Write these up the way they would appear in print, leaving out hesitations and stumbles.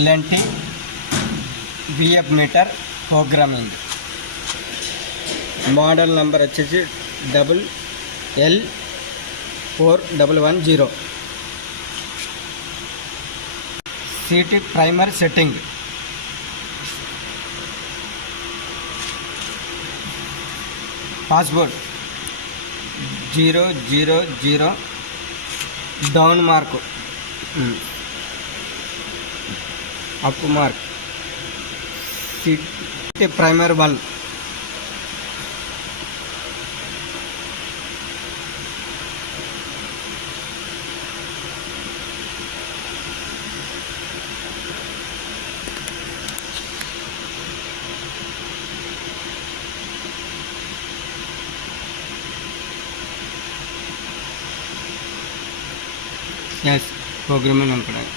L&T VF meter programming model number వచ్చేసి LL4110. CT primary setting. Password 000 down mark, up mark. CT primary 1. Yes programming అనుకున్నాను.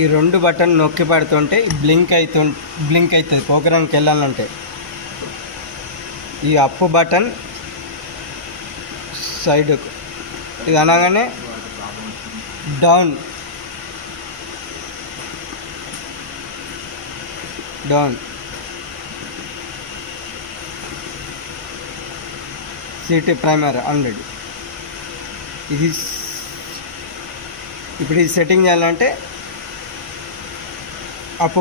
ఈ రెండు బటన్ నొక్కి పడుతుంటే బ్లింక్ అవుతుంది ప్రోగ్రామ్కి వెళ్ళాలంటే. ఈ అప్ బటన్ సైడ్కు, ఇది అనగానే డౌన్. City primer 100. ఇది ఇప్పుడు ఇది సెట్టింగ్ చేయాలంటే అప్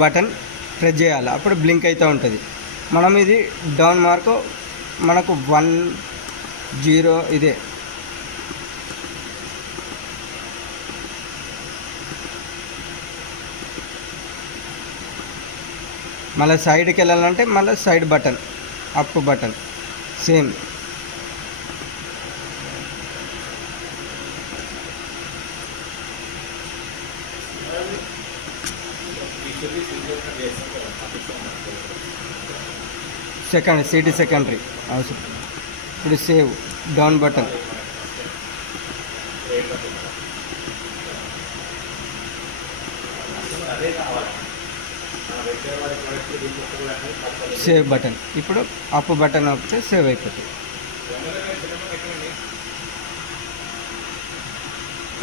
బటన్ ప్రెస్ చేయాలి, అప్పుడు బ్లింక్ అవుతూ ఉంటుంది. మనం ఇది డౌన్ మార్కు మనకు 10 ఇదే. మళ్ళీ సైడ్కి వెళ్ళాలంటే మళ్ళీ side button, up button same. Second city secondary అవసరం. ఇప్పుడు save down button, save button. ఇప్పుడు అప్ బటన్ నొక్కితే సేవ్ అయిపోతుంది.